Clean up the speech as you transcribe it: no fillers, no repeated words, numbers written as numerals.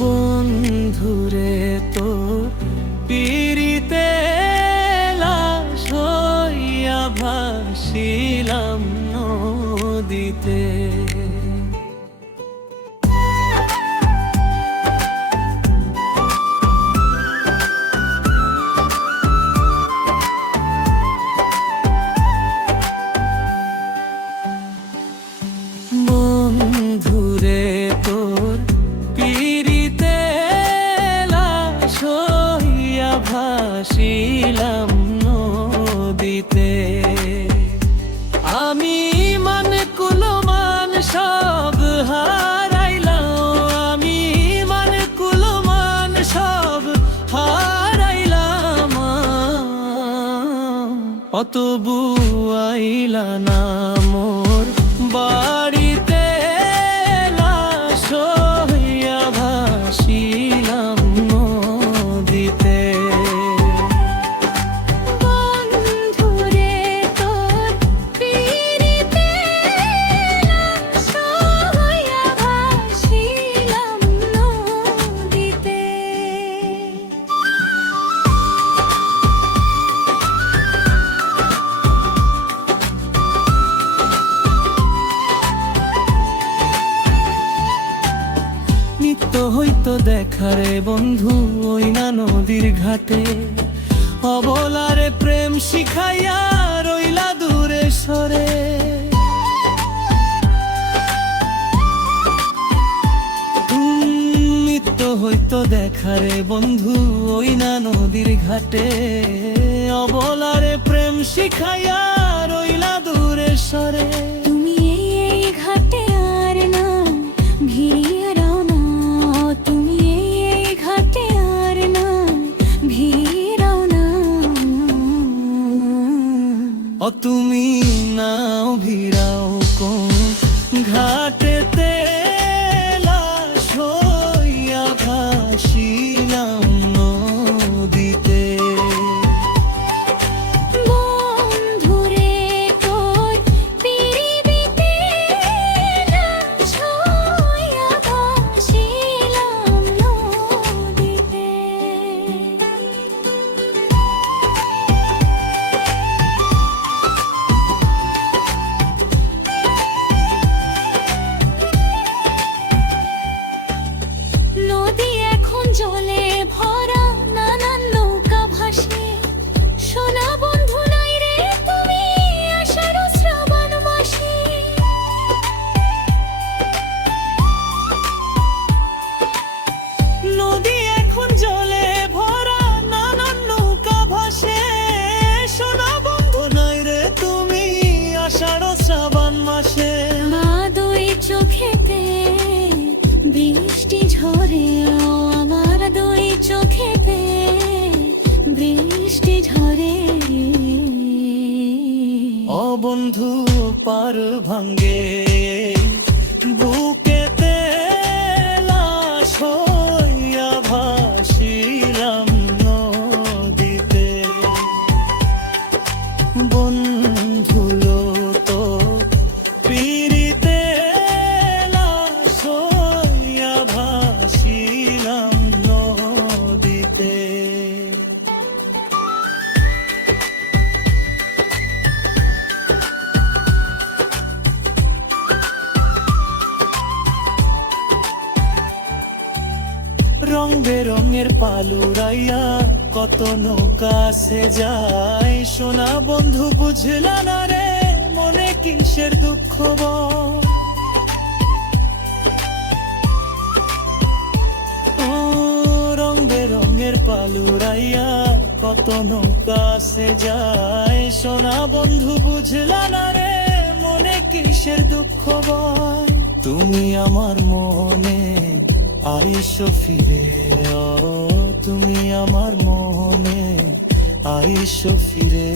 বন্ধুরে তোর পিরিতে লাশ হইয়া ভাসিলাম নদীতে। বন্ধুরে তোর পিরিতে লাশ হইয়া ভাসিলাম নদীতে। আমি মানে কুলমান সব হারাইলাম, আমি মানে কুলমান সব হারাইলাম। অত বুয়াইলা না মোর বাড়িতে লাশ হইয়া ভাসিলাম নদীতে। বন্ধুরে তোর পিরিতে লাশ হইয়া ভাসিলাম নদীতে। নিত্য হইতো দেখারে বন্ধু ওই না নদীর ঘাটে, অবলারে প্রেম শিখাইয়া রইলা দূরে সরে। নিত্য হইতো দেখারে বন্ধু ওই না নদীর ঘাটে, অবলারে প্রেম শিখাইয়া রইলা দূরে সরে। তুমি এই ঘাটে আর না ভিড়াও না, তুমি এই ঘাটে আর না ভিড়াও না। ও তুমি নাও ভিড়াও কোন ঘাটেতে লাশ হইয়া ভাসিলাম নদীতে। বন্ধুরে তোর পিরিতে লাশ হইয়া ভাসিলাম নদীতে। নদী এখন জলে ভরা, নানান নৌকা ভাসে। সোনা বন্ধু নাই রে তুমি আষাঢ় শ্রাবণ মাসে। নদী এখন জলে ভরা, নানান নৌকা ভাসে। সোনা বন্ধু নাই রে তুমি আষাঢ় শ্রাবণ মাসে। মা দুই চোখেতে বৃষ্টি ঝরে, ও আমার দুই চোখেতে বৃষ্টি ঝরে। ও বন্ধু পার ভাঙ্গে বুকেতে লাশ হইয়া ভাসিলাম নদীতে। বন্ধুলো তো পিরিতে লাশ হইয়া ভাসিলাম নদীতে। রং বেরঙের পালুরাইয়া কত নৌকা সে যায়। সোনা বন্ধু বুঝলা না রে মনে কিসের দুঃখ বল। ও রং বেরঙের পালুরাইয়া কত নৌকা সে যায়। সোনা বন্ধু বুঝলা না রে মনে কিসের দুঃখ বল। তুমি আমার মনে আইসো ফিরে, তুমি আমার মনে আইসো ফিরে।